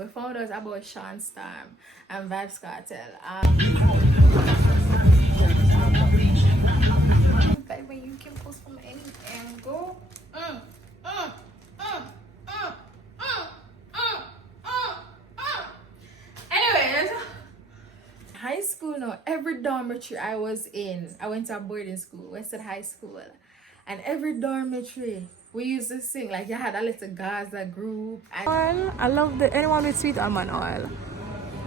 we found out about Sean Storm and Vibes Cartel. Baby, you can post from any angle. Anyways, high school now, every dormitory I was in, I went to a boarding school, Western High School, and every dormitory we used to sing, like you had a little Gaza group. I love the anyone with sweet almond oil.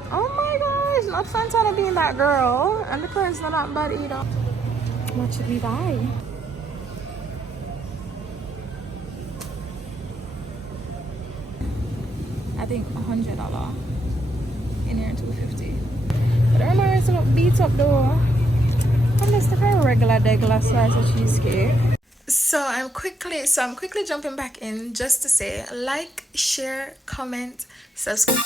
Oh my gosh, not Fontana being that girl, and the current's not bad either. What should we buy? I think $100. In here $250. But I remember it's a little beat up though. I'm just like a regular slice of cheesecake. So I'm quickly jumping back in just to say like, share, comment, subscribe.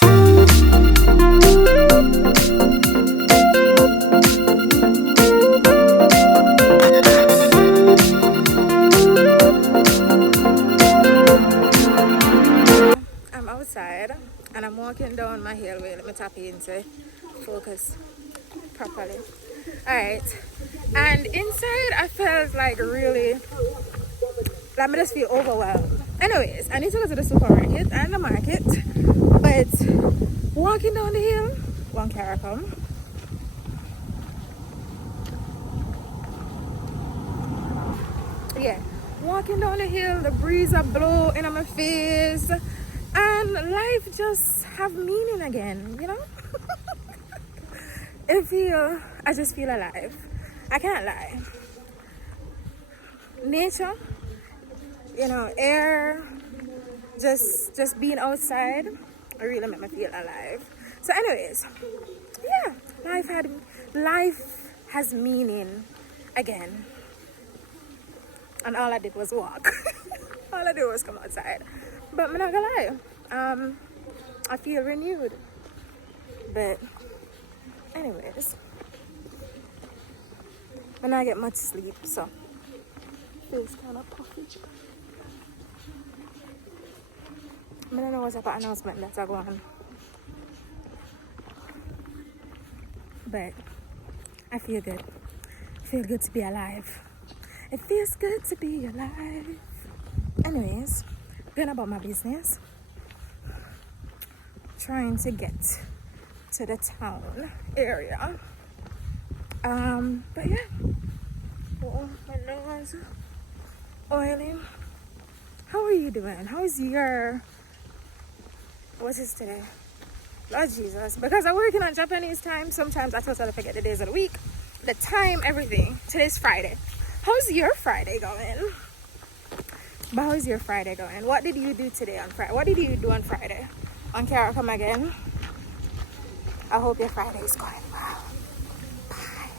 I'm outside and I'm walking down my hill. Wait, let me tap into focus properly. Alright, and inside I felt like really, let me just feel overwhelmed. Anyways, I need to go to the supermarket and the market, but walking down the hill, one car come. Yeah, walking down the hill, the breeze are blowing in my face, and life just have meaning again, you know? I just feel alive. I can't lie. Nature, you know, air, just being outside, it really made me feel alive. So anyways, yeah, life has meaning again. And all I did was walk. All I did was come outside. But I'm not gonna lie, I feel renewed. But anyways, when I get much sleep, so feels kind of puffy. I don't know what's up an announcement that's going on, but I feel good. I feel good to be alive. It feels good to be alive. Anyways, going about my business, trying to get to the town area. But yeah, oh, my nose oiling. How are you doing? How's your, what is today? Lord Jesus, because I'm working on Japanese time, sometimes I totally forget the days of the week, the time, everything. Today's Friday. How's your Friday going? But how's your Friday going? What did you do today on Friday? What did you do on Friday? On Carol, come again. I hope your Friday is going well. Bye.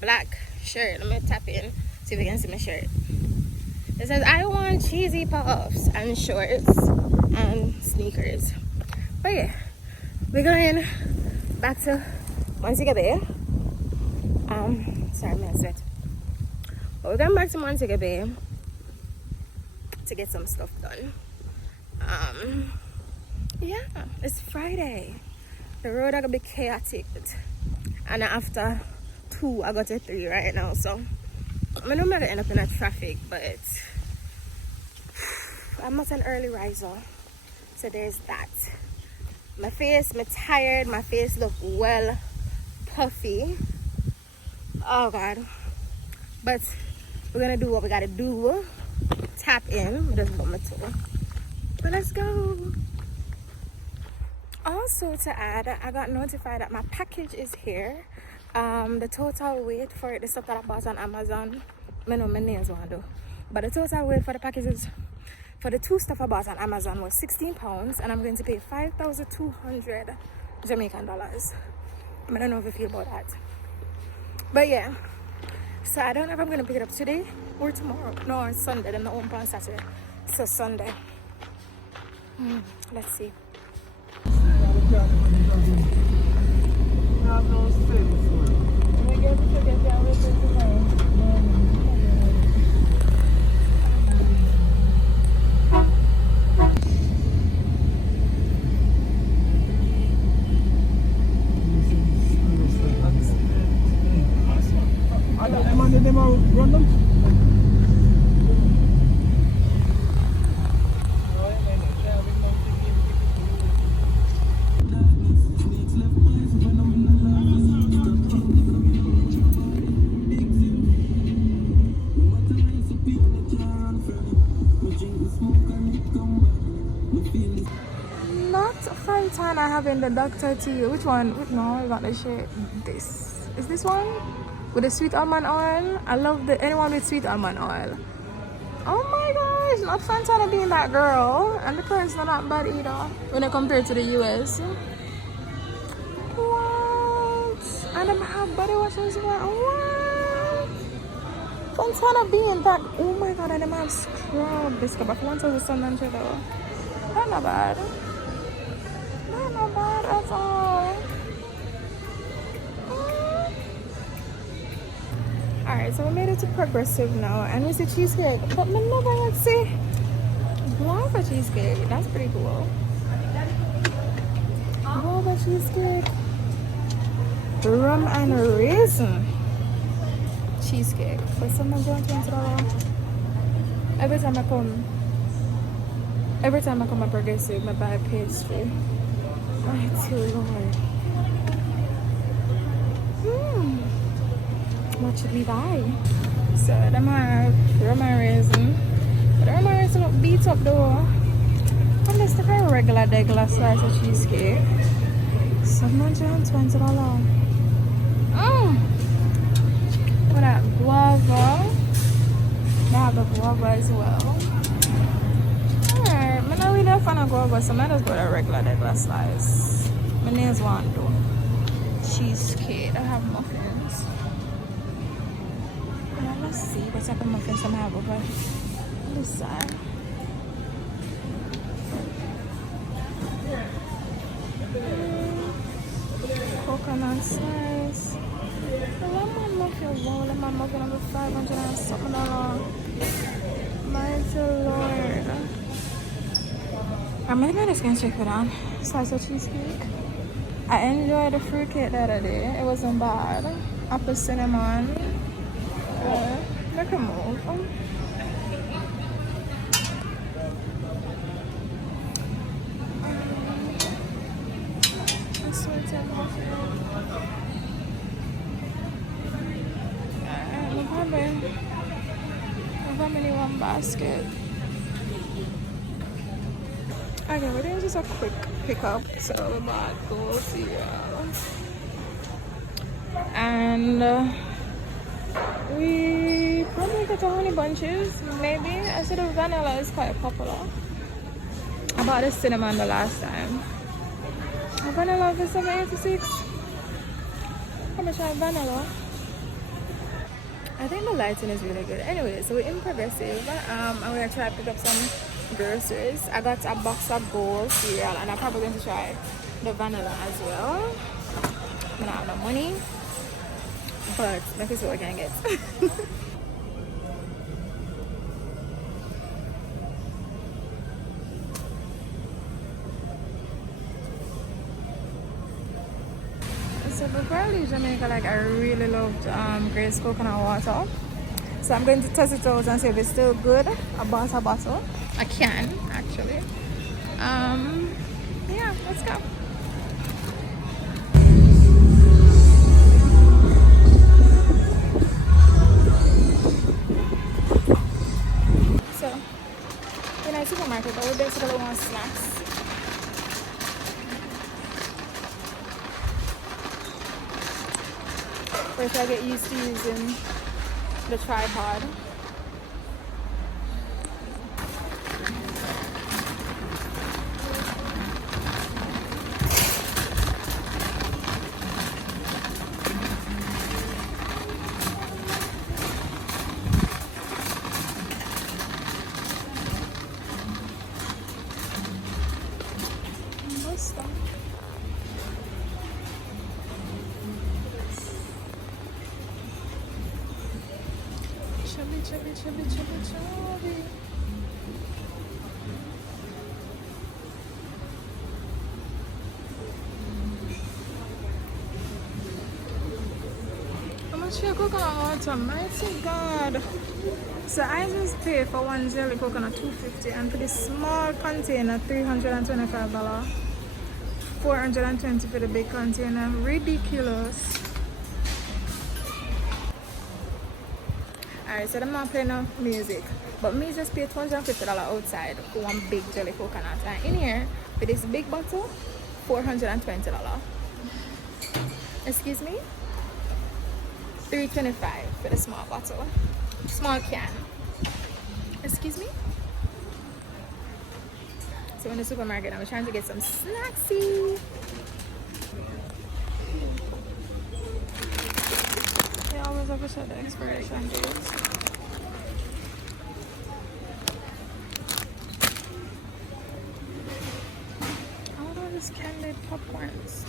Black shirt. Let me tap in. See if you can see my shirt. It says, I want cheesy puffs and shorts and sneakers. But yeah, we're going back to Montego Bay. Sorry, I'm sweat. But we're going back to Montego Bay to get some stuff done. Yeah, it's Friday. The road are gonna be chaotic, and after 2 I got to 3 right now, so I know I'm gonna end up in a traffic, but I'm not an early riser, so there's that. My face, I'm tired, my face look well puffy. Oh god, but we're gonna do what we gotta do. Tap in, just put my toe. But let's go. Also to add, I got notified that my package is here. The total weight for it, the stuff that I bought on Amazon, I know my nails won't do, but the total weight for the packages for the 2 stuff I bought on Amazon was £16, and I'm going to pay 5,200 Jamaican dollars. I don't know if you feel about that, but yeah. So I don't know if I'm gonna pick it up today or tomorrow. No, on Sunday. Then the open on Saturday. So Sunday. Let's see. Fontana having the Dr. Tea. Which one? No, I got the shit. This. Is this one? With the sweet almond oil? I love the anyone with sweet almond oil. Oh my gosh, not Fontana being that girl. And the price not bad either when I compare to the US. What? And I have body wash as well. What? Fontana being that. Oh my god, and I have scrub. This cup of 1,700 though. That's not bad. That's not bad at all. Alright, so we made it to Progressive now, and we see cheesecake. But me never yet see guava cheesecake. That's pretty cool. Guava cheesecake, rum and raisin cheesecake. But someone don't want to. Every time I come to Progressive, I buy pastry. Mighty Lord. What should we buy? So them have rum and raisin. But the rum and raisin look beat up though. And this like a regular slice of cheesecake. $720. With that guava. They have the guava as well. Alright, I'm not really a fan of guava, so I just got a regular slice. My nails want though. Cheesecake. I have muffins. Let's see what type of muffins I have over this side. Coconut slice. The lemon muffin. Wow, lemon muffin over 500 and something. Mighty Lord. I'm maybe just gonna check it out. Slice of cheesecake. I enjoyed the fruit cake the other day. It wasn't bad. Apple cinnamon. Make a move. Assorted muffin. I'm having one basket. Okay, we're doing just a quick pickup. So we bought gold cereal. And we probably got the honey bunches, maybe. I said the vanilla is quite popular. I bought the cinnamon the last time. The vanilla for $7.86. How much is vanilla? I think the lighting is really good. Anyway, so we're in Progressive. I'm gonna try to pick up some groceries. I got a box of gold cereal, and I'm probably going to try the vanilla as well. I don't have no money, but let me see what I can get. So before I leave Jamaica, like I really loved Grace coconut water. So I'm going to test it out and see if it's still good. I bought a bottle. I can actually. Yeah, let's go. So in a supermarket, but we basically want snacks. First, I get used to using the tripod. Chubby. How much for your coconut water? Mighty God. So I just pay for one jelly coconut $2.50, and for this small container $325. $420 for the big container. Ridiculous. Alright, so I'm not playing no music, but me just paid $250 outside for one big jelly coconut. And in here, for this big bottle, $420. Excuse me? $3.25 for the small bottle. Small can. Excuse me? So in the supermarket, I was trying to get some snacksy. They always have to show the expiration dates. What are these candied popcorns?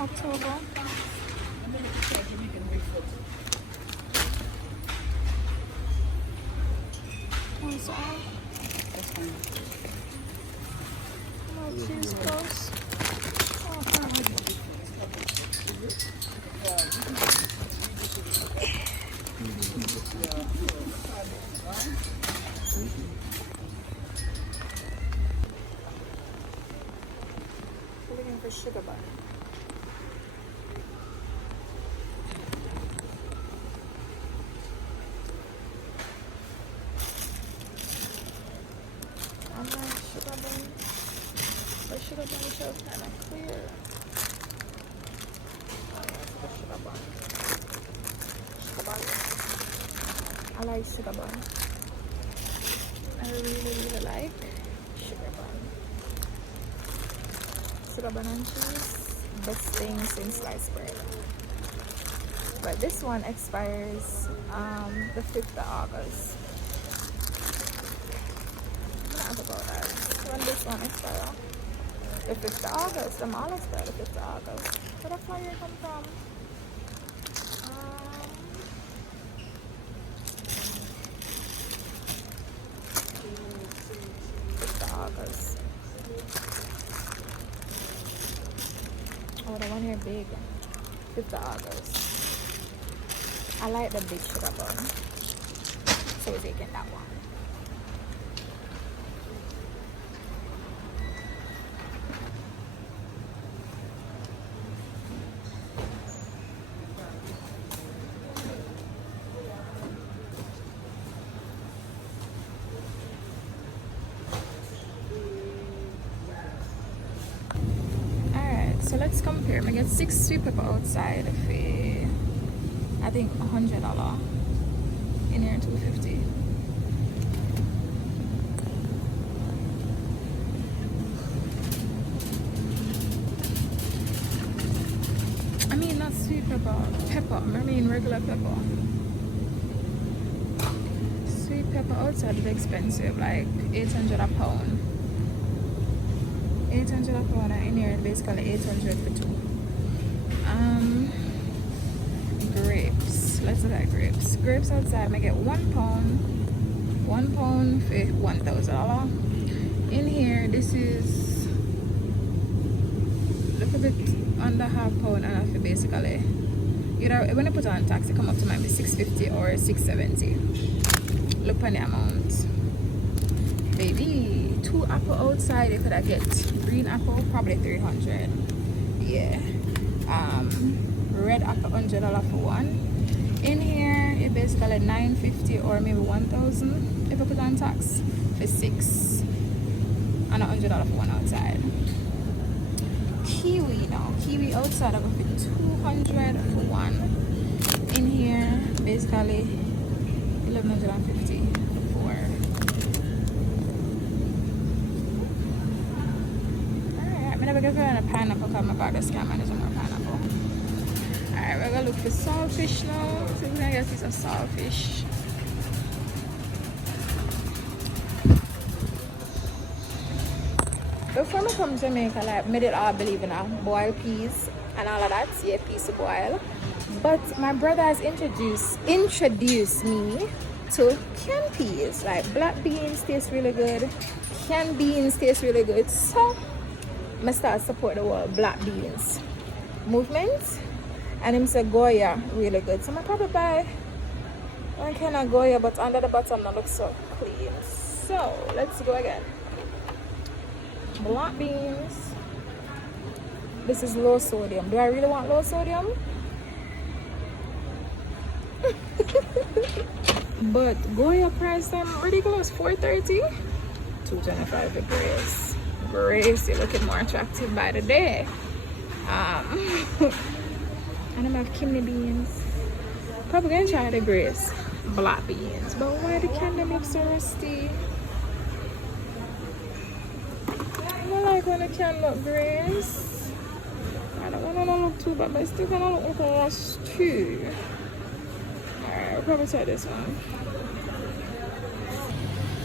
October. What's that? No cheese close. Oh, God. Looking for sugar bun. Sugar bun shows kind of clear. Oh, yeah, the sugar bun. Sugar bun. I like sugar bun. I really like sugar bun. Sugar bun and cheese, best thing since sliced bread. But this one expires the 5th of August. Not about that. When this one expires? The 5th of August, the mall expires the 5th of August. Where the flyer come from? 5th of August. Oh, the one here big. 5th of August. I like the big sugar bun. So we're taking that one. So let's compare. I get 6 sweet pepper outside for I think $100. In here $250. I mean not sweet pepper, pepper. I mean regular pepper. Sweet pepper outside is expensive, like $800 a pound. 800 a pound, and in here basically 800 for 2. Grapes. Let's look at grapes. Grapes outside I get 1 pound. 1 pound for $1,000. In here this is a little bit under half pound, and I feel basically either when I put on tax it come up to maybe $650 or $670. Look on the amount. Baby, 2 apple outside. If I get green apple, probably 300. Yeah. Red apple $100 for 1. In here, it basically $950 or maybe $1,000 if I put on tax for 6, and $100 for 1 outside. Kiwi now. Kiwi outside I go for 200 for 1. In here, basically $1,150 for 4. I'm never gonna find a pineapple because my father's scam and there's no more pineapple. Alright, we're gonna look for saltfish now. So we're gonna get some saltfish. Before I come to Jamaica, like, I did all believe in boiled peas and all of that. Yeah, peas to boil. But my brother has introduced me to canned peas. Like, black beans taste really good. Canned beans taste really good. So I start support the whole black beans movement, and him say Goya really good. So I probably buy one kind of Goya, but under the bottom not look so clean. So let's go again. Black beans. This is low sodium. Do I really want low sodium? But Goya price them ridiculous, $4.30. $2.25 for Grace. Grace, you're looking more attractive by the day. And I'm have kidney beans. Probably gonna try the Grace black beans. But why the can them look so rusty? I don't like when the can look Grace. I don't want to look too bad, but it's still gonna look rusty. Alright, we'll probably try this one.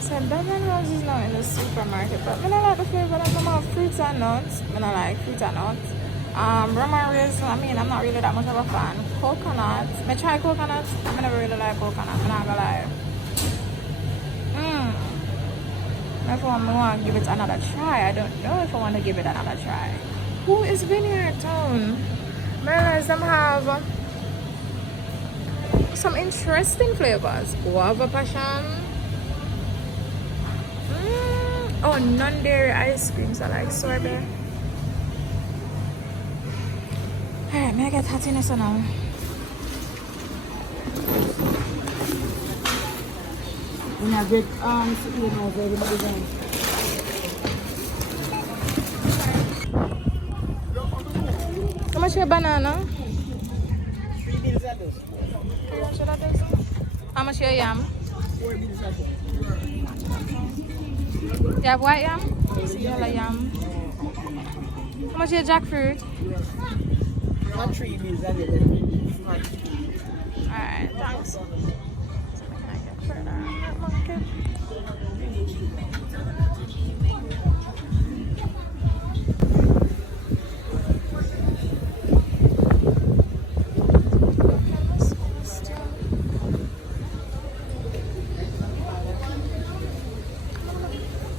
So Beverly Hills is not in the supermarket, but I don't like the flavor of them have fruits and nuts. I don't like fruits and nuts. Rum and raisin, I mean, I'm not really that much of a fan. Coconut, I try coconut. I never really like coconut, I'm not gonna lie. If I want to give it another try, I don't know if I want to give it another try. Who is Vineyard Town? I realize them have some interesting flavors. Guava passion. Oh, non-dairy ice creams. I like sorbet. Alright, may I get happiness now? When I get you know, everybody's on. How much your banana? 3 bills a dozen. 300 a dozen. How much your yam? 4 bills a dozen. You have white yam? Yellow yam. How much your jackfruit? Not 3 bills a dozen. Alright, thanks. So I get further on that market.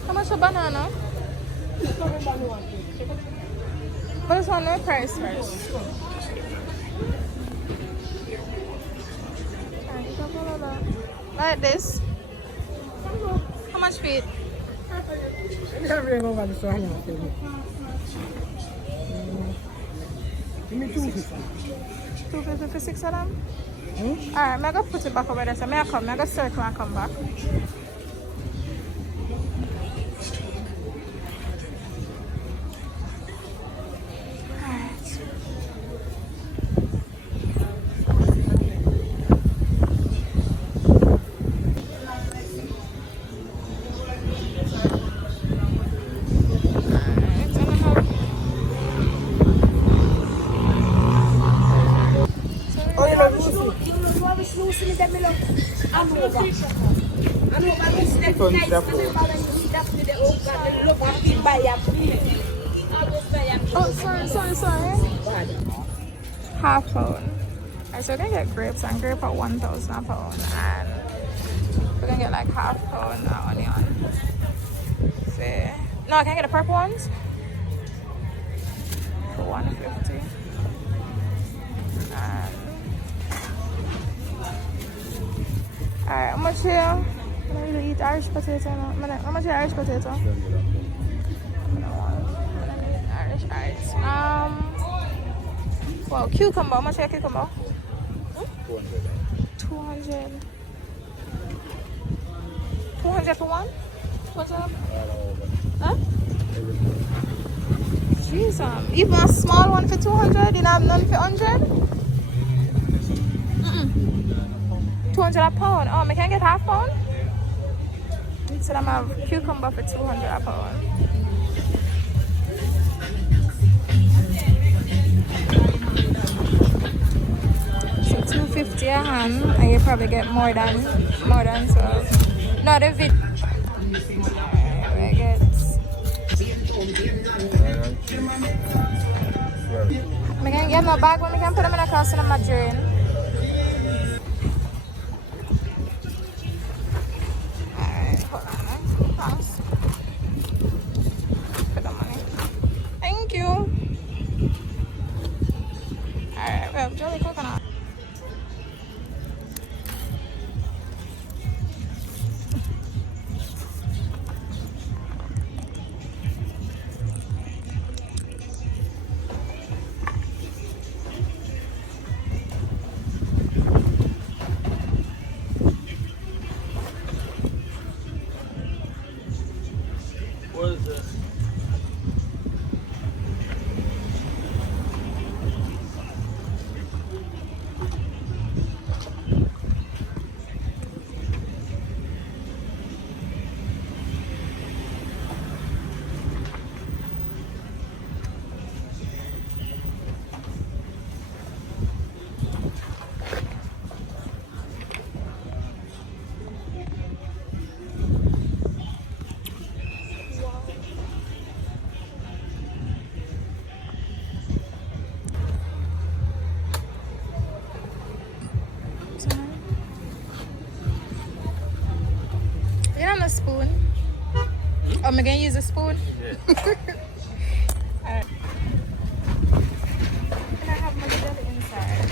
How much a banana? But it's on the price first. Like this. How much feet? Give me 250. 250 for 6 of them? Alright, I'm gonna put it back over there. So I'm gonna circle and come back. Oh, sorry. Half pound. Alright, so we're gonna get grapes and grape at 1,000 a pound, and we're gonna get like half pound of onion. See? No, I can get the purple ones for 150. Alright, how much here? I don't really eat Irish potato now. How much is Irish potato? I don't want Irish ice. Well, cucumber. How much is cucumber? 200. 200 for one? What's up? Huh? Jeez, even a small one for 200? You don't have none for 100? 200 a pound. Oh, I can get half pound? So I'm have cucumber for 200 a pound. So 250 a hand, and you probably get more than 12. No, the vid. I get. I can get my bag when we can put them in a cast in my drain. Jelly coconut. I'm gonna use a spoon. Yeah. Alright. Can I have my jelly inside?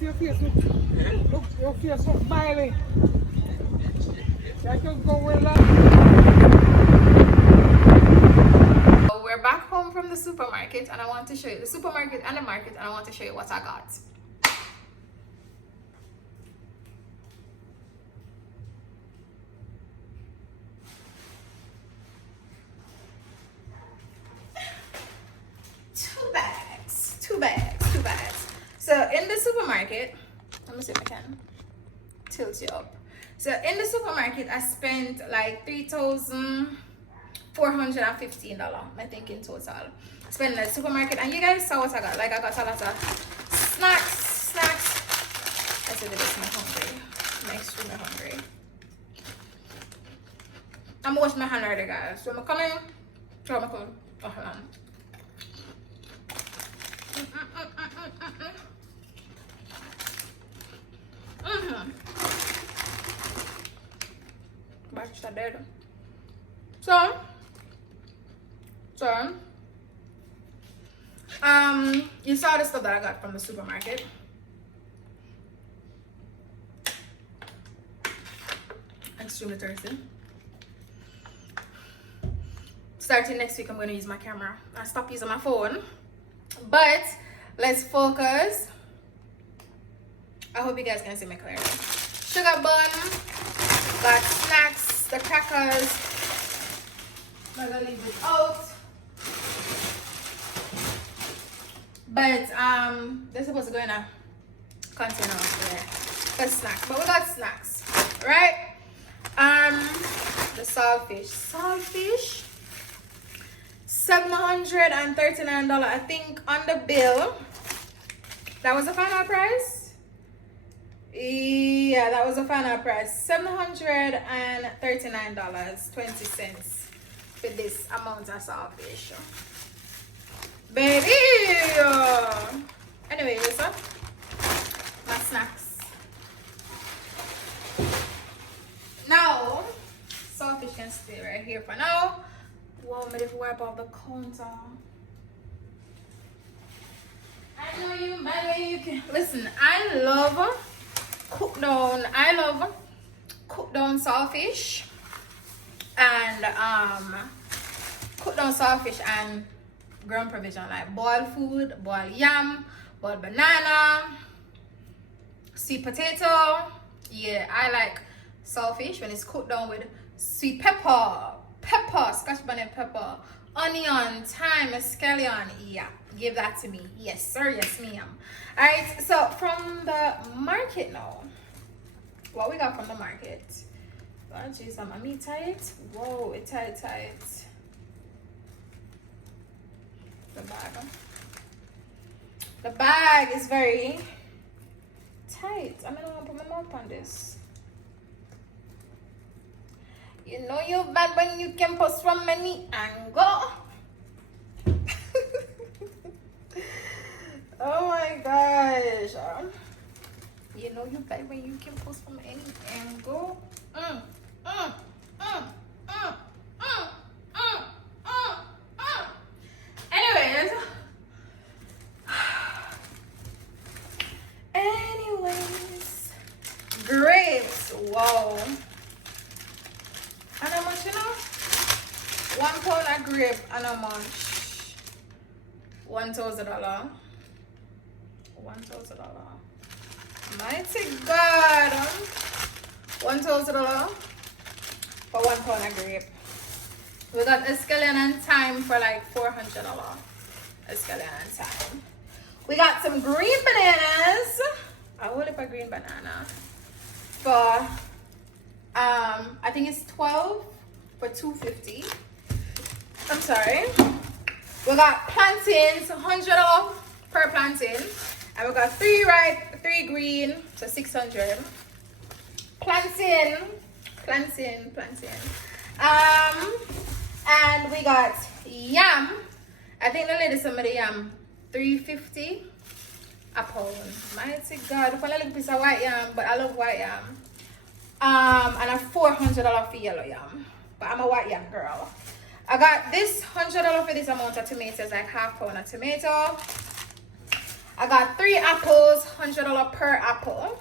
Your face look your face look smiling. That can go well. We're back home from the supermarket and I want to show you the supermarket and the market and I want to show you what I got. Two bags. So in the supermarket, let me see if I can tilt you up. So in the supermarket, I spent like $3,415, I think, in total. Spent in the supermarket, and you guys saw what I got. Like, I got a lot of snacks. I said this, I'm hungry. I'm extremely hungry. I'm washing my hand already, guys. So I'm coming. Oh, hold on. Batch that dead. So you saw the stuff that I got from the supermarket. Extremely thirsty. Starting next week, I'm going to use my camera. I stopped using my phone. But let's focus. I hope you guys can see me clearly. Sugar bun, got snacks, the crackers. I'm gonna leave it out. But they're supposed to go in a container over there for snacks. But we got snacks, right? The saltfish. $739, I think, on the bill. That was the final price. Yeah, that was the final price. $739.20 for this amount of saltfish, baby. Anyway, what's up? My snacks. Now, saltfish can stay right here for now. Well, I'm ready to wipe off the counter. I know you, baby. Listen, I love cooked down saltfish and ground provision, like boiled food, boiled yam, boiled banana, sweet potato. Yeah, I like saltfish when it's cooked down with sweet pepper, scotch bonnet pepper, onion, thyme, scallion. Yeah, give that to me. Yes sir, yes ma'am. All right, so from the market now, what we got from the market? Oh jeez, am I meat tight? Whoa, it's tight. The bag is very tight. I don't want to put my mouth on this. You know you're bad when you can post from many angles. Oh my gosh. You know you like when you can post from any angle. Mm, mm, mm, mm, mm, mm, mm, mm. Anyways. Anyways. Grapes. Whoa. And how much, you know? 1 pound of grape and how much? $1,000. $1,000. Mighty God. $1,000 for 1 pound of grape. We got escallion and thyme for like $400. Escallion and thyme. We got some green bananas. I will look for green banana for I think it's 12 for $2.50. I'm sorry. We got plantains, $100 per plantain, and we got 3 ripe, 3 green, so $600. Plantain. And we got yam. I think the lady said the yam $3.50 a pound. Mighty God, if I like a piece of white yam, but I love white yam. And a $400 for yellow yam, but I'm a white yam girl. I got this $100 for this amount of tomatoes, like half pound of tomato. I got 3 apples, $100 per apple.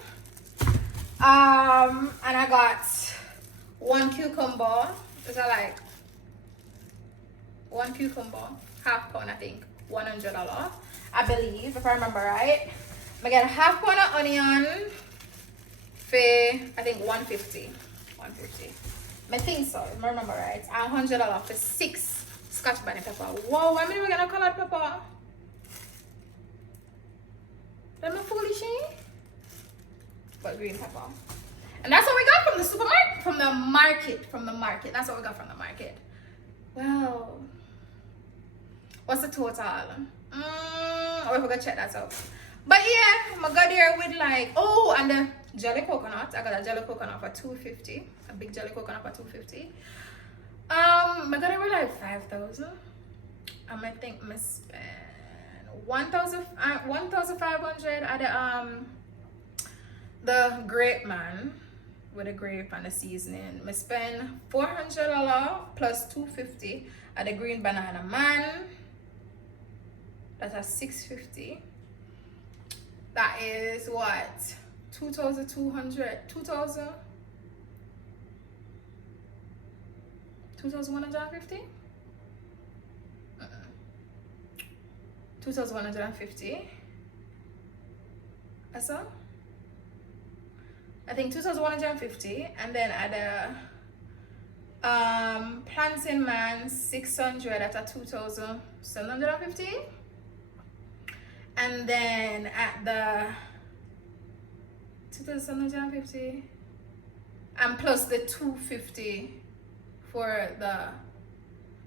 And I got 1 cucumber. Is that like 1 cucumber, half pound, I think, $100, I believe, if I remember right. I get a half pound of onion for I think $1.50. I think so, if I remember right. And $100 for 6 Scotch bonnet pepper. Whoa, how many we gonna colored pepper? Them not foolish, eh? But green pepper. And that's what we got from the supermarket, from the market. That's what we got from the market. Well, what's the total? We forgot to check that out. But yeah, I got there with like, oh, and the jelly coconut. I got a jelly coconut for $2.50. A big jelly coconut for $2.50. I got there with like 5,000. I think I spent 1,500 at the grape man with the grape and the seasoning. I spend $400 plus $2.50 at the green banana man. That's $6.50. That is what? 2,200, 2,150? 2,150. That's all? I think 2,150, and then at the plantain man 600 at a 2,750, and then at the 2,750 and plus the $2.50 for the,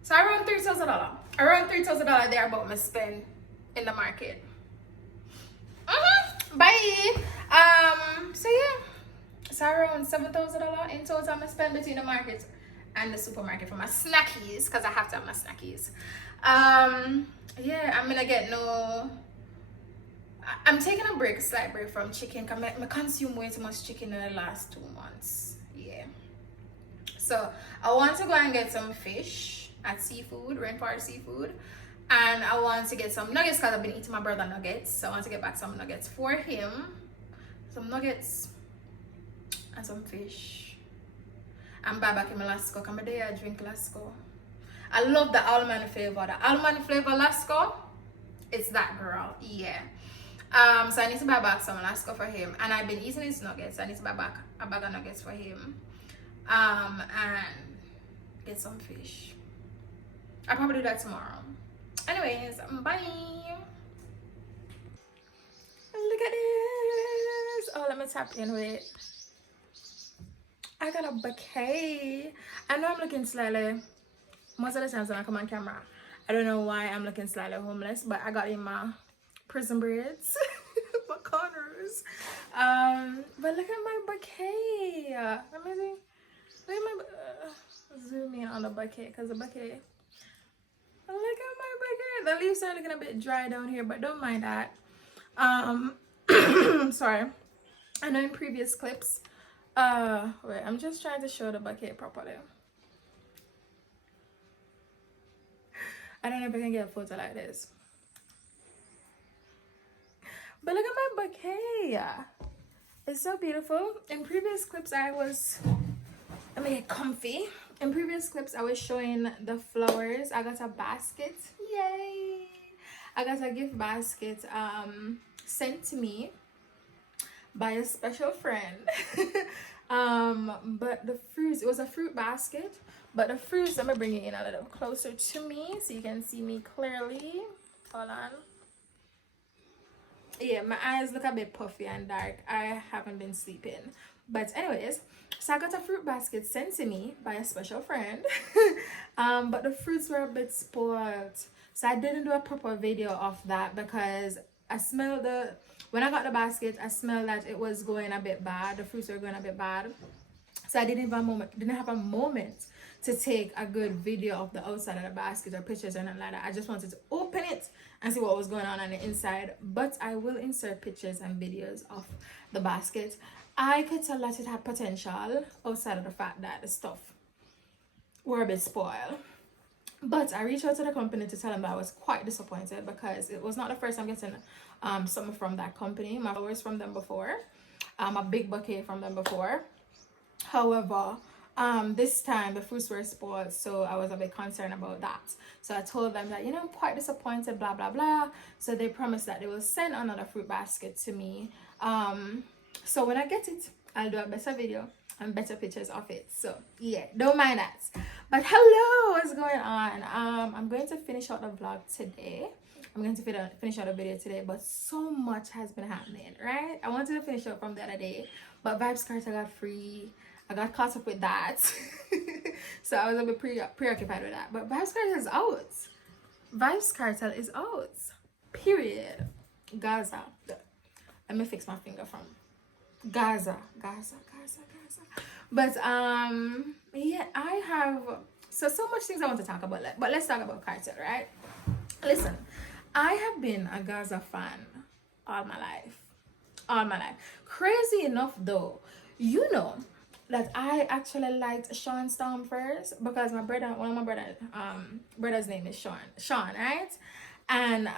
so around $3,000 there about my spend in the market. Bye. So yeah, so around $7,000 in total I spend between the market and the supermarket for my snackies, because I have to have my snackies. Yeah, I'm gonna get I'm taking a slight break from chicken, because I consume way too much chicken in the last 2 months. Yeah, so I want to go and get some fish at seafood, Rainforest Seafood, and I want to get some nuggets because I've been eating my brother nuggets, so I want to get back some nuggets for him, some nuggets and some fish, and buy back in my Lasco, because my day I drink Lasco. I love the almond flavor. The almond flavor Lasco, it's that girl. Yeah. So I need to buy back some Lasco for him, and I've been eating his nuggets. I need to buy back a bag of nuggets for him, and get some fish. I'll probably do that tomorrow. Anyways, bye. Look at this. Oh, let me tap in with it. I got a bouquet. I know I'm looking slightly, most of the times when I come on camera, I don't know why I'm looking slightly homeless, but I got in my prison braids, my corners. But look at my bouquet. Let me see. Look at my zoom in on the bouquet, because the bouquet. Look at my bouquet. The leaves are looking a bit dry down here, but don't mind that. Sorry. I know in previous clips, wait, I'm just trying to show the bouquet properly. I don't know if I can get a photo like this, but look at my bouquet. It's so beautiful. In previous clips let me get comfy. In previous clips I was showing the flowers. I got a basket. Yay! I got a gift basket sent to me by a special friend. But the fruits, it was a fruit basket, but the fruits, let me bring it in a little closer to me so you can see me clearly. Hold on. Yeah, my eyes look a bit puffy and dark. I haven't been sleeping, but anyways, so I got a fruit basket sent to me by a special friend. But the fruits were a bit spoiled, so I didn't do a proper video of that because I smelled when I got the basket, I smelled that it was going a bit bad. The fruits were going a bit bad, so I didn't have a moment to take a good video of the outside of the basket or pictures or anything like that. I just wanted to open it and see what was going on the inside. But I will insert pictures and videos of the basket. I could tell that it had potential outside of the fact that the stuff were a bit spoiled. But I reached out to the company to tell them that I was quite disappointed because it was not the first time getting something from that company. My flowers from them before, a big bouquet from them before. However, this time the fruits were spoiled, so I was a bit concerned about that. So I told them that, you know, I'm quite disappointed, blah blah blah. So they promised that they will send another fruit basket to me. So when I get it, I'll do a better video and better pictures of it. So yeah, don't mind that. But hello, what's going on? I'm going to finish out the vlog today. I'm going to finish out the video today, but so much has been happening, right? I wanted to finish up from the other day, but Vibes Cartel got free. I got caught up with that. So I was a bit preoccupied with that. But Vibes Cartel is out. Vibes Cartel is out. Period. Gaza. Let me fix my finger from Gaza. But yeah, I have so much things I want to talk about. But let's talk about Cartel, right? Listen, I have been a Gaza fan all my life. Crazy enough though, you know that I actually liked Sean Storm first because one of my brother's name is Sean, right? And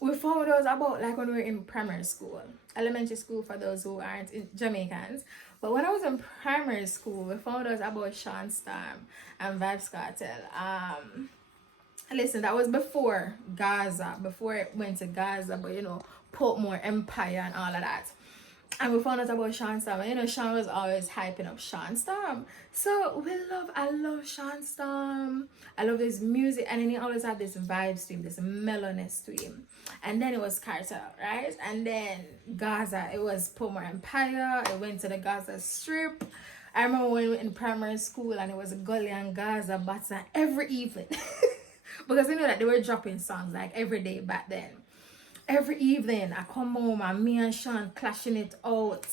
we found out about like when we were in primary school, elementary school for those who aren't Jamaicans. But when I was in primary school, we found out about Sean Storm and Vibes Cartel. Listen, that was before Gaza, before it went to Gaza, but you know, Portmore Empire and all of that. And we found out about Sean Storm. And you know, Sean was always hyping up Sean Storm. So I love Sean Storm. I love his music. And then he always had this vibes to him, this mellowness to him. And then it was Cartel, right? And then Gaza, it was Portmore Empire. It went to the Gaza Strip. I remember when we were in primary school and it was Gully and Gaza battle every evening. Because you know that they were dropping songs like every day back then. Every evening I come home and me and Sean clashing it out.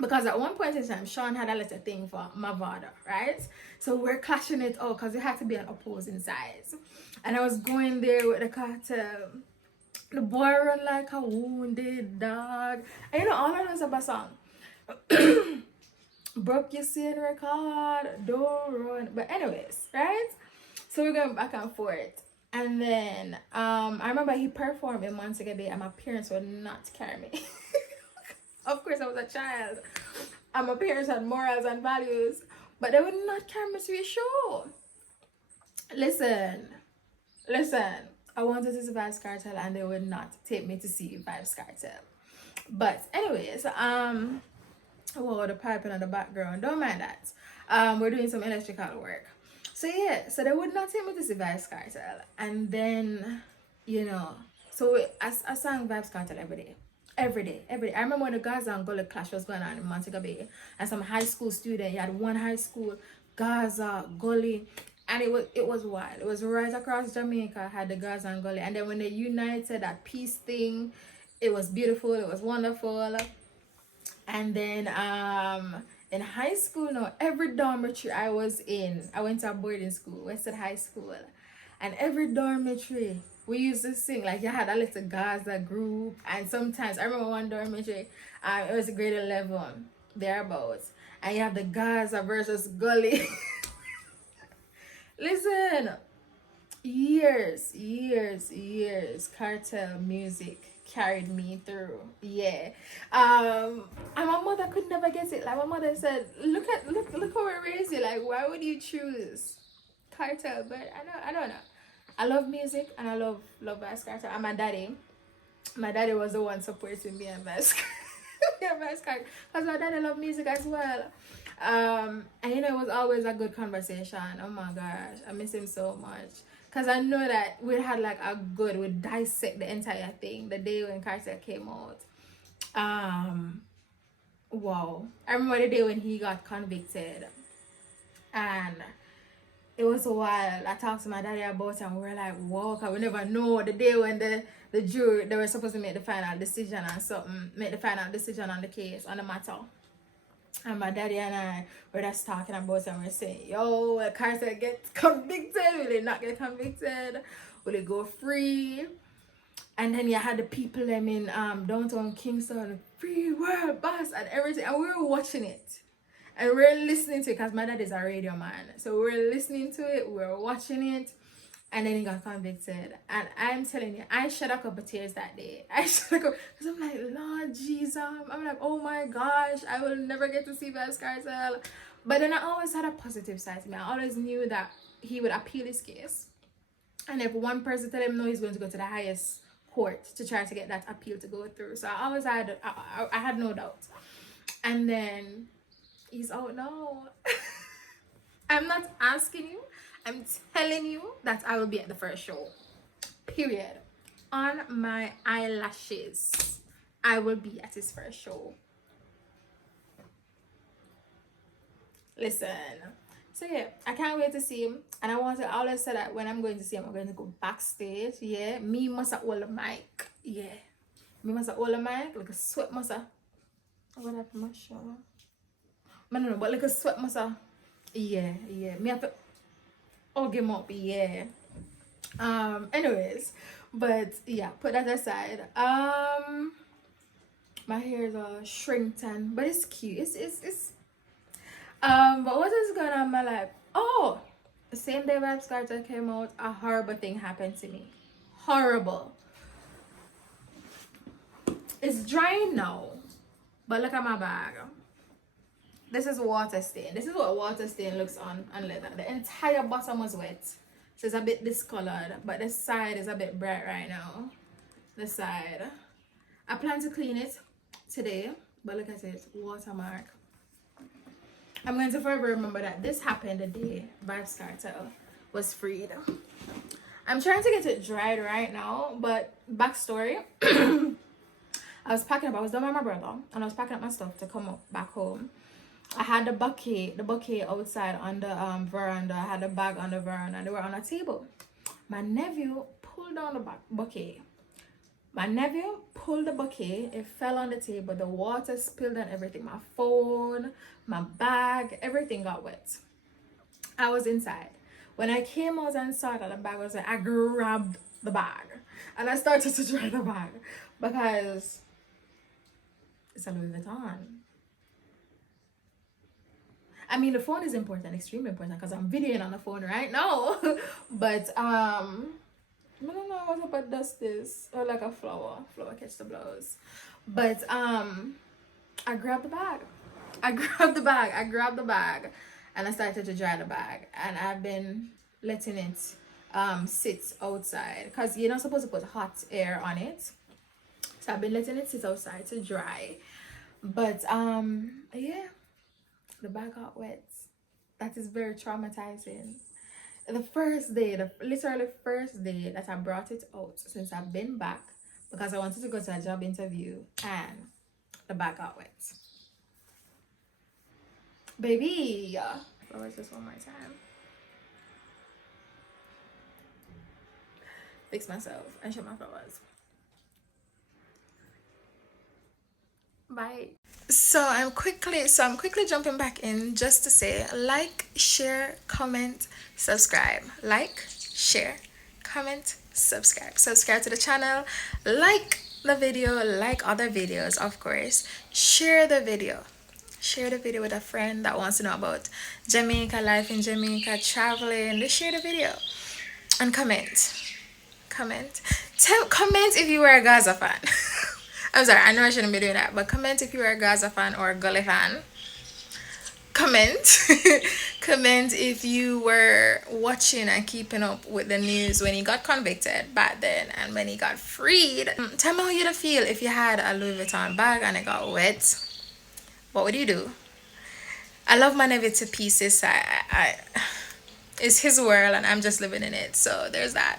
Because at one point in time, Sean had a little thing for Mavada, right? So we're clashing it out because it had to be on opposing sides. And I was going there with the Cartel. The boy run like a wounded dog. And you know, all I know is about song. Broke your scene record, don't run. But anyways, right? So we're going back and forth. And then I remember he performed in Montego Bay and my parents would not carry me. Of course I was a child and my parents had morals and values, but they would not carry me to a show. Listen, I wanted to see Vibes Cartel and they would not take me to see Vibes Cartel. But anyways, well, the piping in the background, don't mind that. We're doing some electrical work. So yeah, so they would not take me to see Vibes Cartel. And then, you know, so I sang Vibes Cartel every day. I remember when the Gaza and Gully clash was going on in Montego Bay. And some high school student, you had one high school, Gaza, Gully. And it was wild. It was right across Jamaica, had the Gaza and Gully. And then when they united, that peace thing, it was beautiful, it was wonderful. And then in high school, no, every dormitory I was in, I went to a boarding school, Westside High School. And every dormitory we used to sing, like you had a little Gaza group, and sometimes I remember one dormitory, it was grade 11 thereabouts, and you have the Gaza versus Gully. Listen, years cartel music carried me through. Yeah. And my mother could never get it. Like my mother said, look how we raised you. Like, why would you choose cartel? But I don't know. I love music and I love Vybz Cartel. And my daddy was the one supporting me and Vybz Cartel, because my daddy loved music as well. And you know, it was always a good conversation. Oh my gosh, I miss him so much, because I know that we had like we'd dissect the entire thing the day when Cartel came out. Wow, I remember the day when he got convicted, and it was a while. I talked to my daddy about it, and we were like, whoa, because we never know the day when the jury, they were supposed to make the final decision on something, make the final decision on the case, on the matter. And my daddy and I were just talking about it, and we were saying, yo, will Carter get convicted? Will he not get convicted? Will he go free? And then you had the people them in downtown Kingston, free world boss and everything, and we were watching it. And we were listening to it, because my dad is a radio man. So we were listening to it, we were watching it, and then he got convicted. And I'm telling you, I shed a couple tears that day. I shed a couple, because I'm like, Lord Jesus. I'm like, oh my gosh, I will never get to see Vybz Cartel. But then I always had a positive side to me. I always knew that he would appeal his case. And if one person tell him no, he's going to go to the highest court to try to get that appeal to go through. So I always had, I had no doubt. And then he's out now. I'm not asking you, I'm telling you that I will be at the first show. Period. On my eyelashes, I will be at his first show. Listen. So yeah, I can't wait to see him. And I always say that when I'm going to see him, I'm going to go backstage. Yeah. Me must hold the mic. Yeah. Me must hold the mic. Like a sweat must have. What happened to my show? No, but like a sweat must have. Yeah. Me have to hug him up. Yeah. Anyways. But yeah, put that aside. My hair is all shrinked, but it's cute. It's but what is going on in my life? Oh, the same day Vybz Cartel came out, a horrible thing happened to me. Horrible. It's drying now, but look at my bag. This is water stain. This is what water stain looks on leather. The entire bottom was wet, so it's a bit discolored, but the side is a bit bright right now. The side. I plan to clean it today, but look at it, watermark. I'm going to forever remember that this happened the day Vybz Cartel was freed. I'm trying to get it dried right now, but backstory. I was done with my brother, and I was packing up my stuff to come up back home. I had the bouquet outside on the veranda. I had the bag on the veranda, and they were on a table. My nephew pulled down the bouquet. It fell on the table. The water spilled on everything. My phone, my bag, everything got wet. I was inside. When I came out and saw that the bag was wet, I grabbed the bag and I started to dry the bag, because it's a Louis Vuitton. I mean, the phone is important, extremely important, because I'm videoing on the phone right now. But I don't know what about dust is, or like a flower catch the blows. But I grabbed the bag, and I started to dry the bag, and I've been letting it sit outside, because you're not supposed to put hot air on it. So I've been letting it sit outside to dry. But yeah, the bag got wet. That is very traumatizing. The literally first day that I brought it out since I've been back, because I wanted to go to a job interview, and the bag got wet. Baby, flowers just one more time. Fix myself and show my flowers. Bye. So I'm quickly jumping back in just to say, like, share, comment, subscribe. Like, share, comment, subscribe to the channel, like the video, like other videos, of course. Share the video with a friend that wants to know about Jamaica, life in Jamaica, traveling. Just share the video and comment if you were a Gaza fan. I'm sorry, I know I shouldn't be doing that, but comment if you are a Gaza fan or a Gully fan. Comment comment if you were watching and keeping up with the news when he got convicted back then and when he got freed. Tell me how you'd feel if you had a Louis Vuitton bag and it got wet. What would you do? I love my nephew to pieces. It's his world and I'm just living in it, so there's that.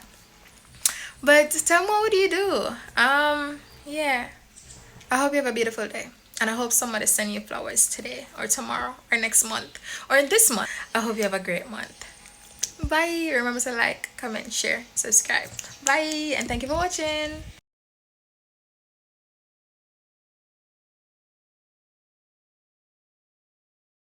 But tell me, what would you do? Yeah, I hope you have a beautiful day. And I hope somebody send you flowers today or tomorrow or next month or this month. I hope you have a great month. Bye. Remember to like, comment, share, subscribe. Bye. And thank you for watching.